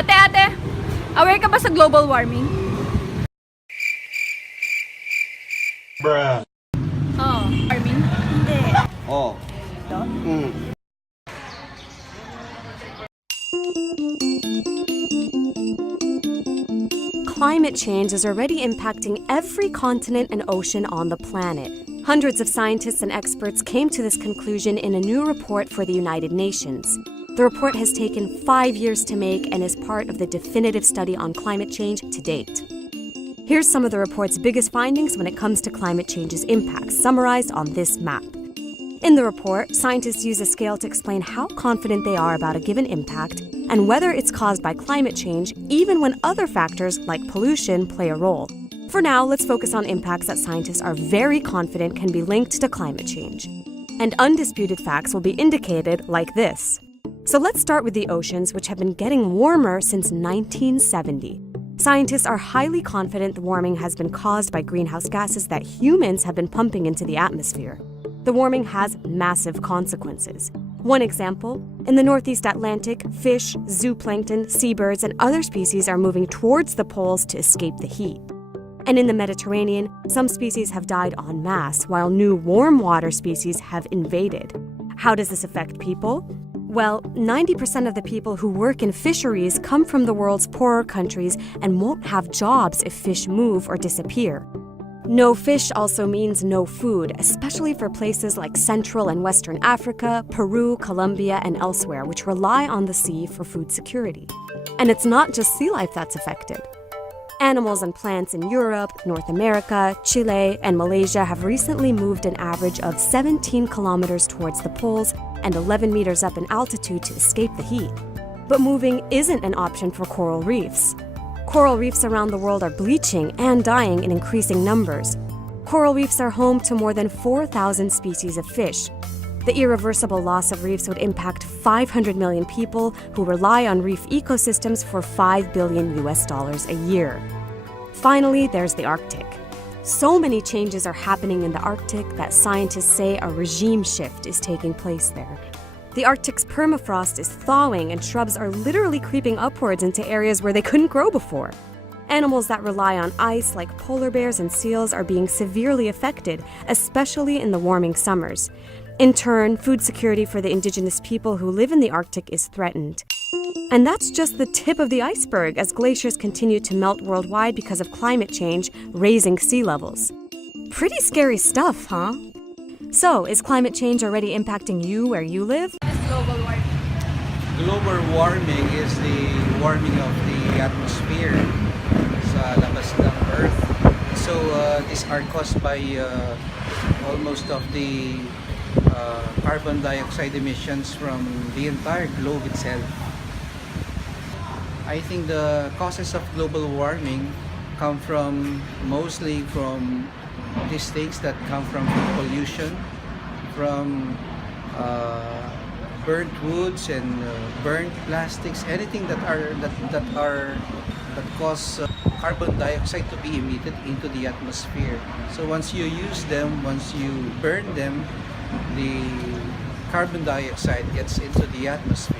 Ate, aware ka ba sa global warming? Bruh. Oh, warming? Hindi. Oh. Climate change is already impacting every continent and ocean on the planet. Hundreds of scientists and experts came to this conclusion in a new report for the United Nations. The report has taken 5 years to make and is part of the definitive study on climate change to date. Here's some of the report's biggest findings when it comes to climate change's impacts, summarized on this map. In the report, scientists use a scale to explain how confident they are about a given impact and whether it's caused by climate change, even when other factors like pollution play a role. For now, let's focus on impacts that scientists are very confident can be linked to climate change. And undisputed facts will be indicated like this. So let's start with the oceans, which have been getting warmer since 1970. Scientists are highly confident the warming has been caused by greenhouse gases that humans have been pumping into the atmosphere. The warming has massive consequences. One example, in the Northeast Atlantic, fish, zooplankton, seabirds, and other species are moving towards the poles to escape the heat. And in the Mediterranean, some species have died en masse, while new warm water species have invaded. How does this affect people? Well, 90% of the people who work in fisheries come from the world's poorer countries and won't have jobs if fish move or disappear. No fish also means no food, especially for places like Central and Western Africa, Peru, Colombia, and elsewhere, which rely on the sea for food security. And it's not just sea life that's affected. Animals and plants in Europe, North America, Chile, and Malaysia have recently moved an average of 17 kilometers towards the poles and 11 meters up in altitude to escape the heat. But moving isn't an option for coral reefs. Coral reefs around the world are bleaching and dying in increasing numbers. Coral reefs are home to more than 4,000 species of fish. The irreversible loss of reefs would impact 500 million people who rely on reef ecosystems for $5 billion a year. Finally, there's the Arctic. So many changes are happening in the Arctic that scientists say a regime shift is taking place there. The Arctic's permafrost is thawing and shrubs are literally creeping upwards into areas where they couldn't grow before. Animals that rely on ice, like polar bears and seals, are being severely affected, especially in the warming summers. In turn, food security for the indigenous people who live in the Arctic is threatened. And that's just the tip of the iceberg as glaciers continue to melt worldwide because of climate change, raising sea levels. Pretty scary stuff, huh? So, is climate change already impacting you where you live? Global warming. Global warming is the warming of the atmosphere sa labas ng Earth. So these are caused by almost of the carbon dioxide emissions from the entire globe itself. I think the causes of global warming come mostly from these things that come from pollution, from burnt woods and burnt plastics, anything that cause carbon dioxide to be emitted into the atmosphere. So once you use them, once you burn them, the carbon dioxide gets into the atmosphere.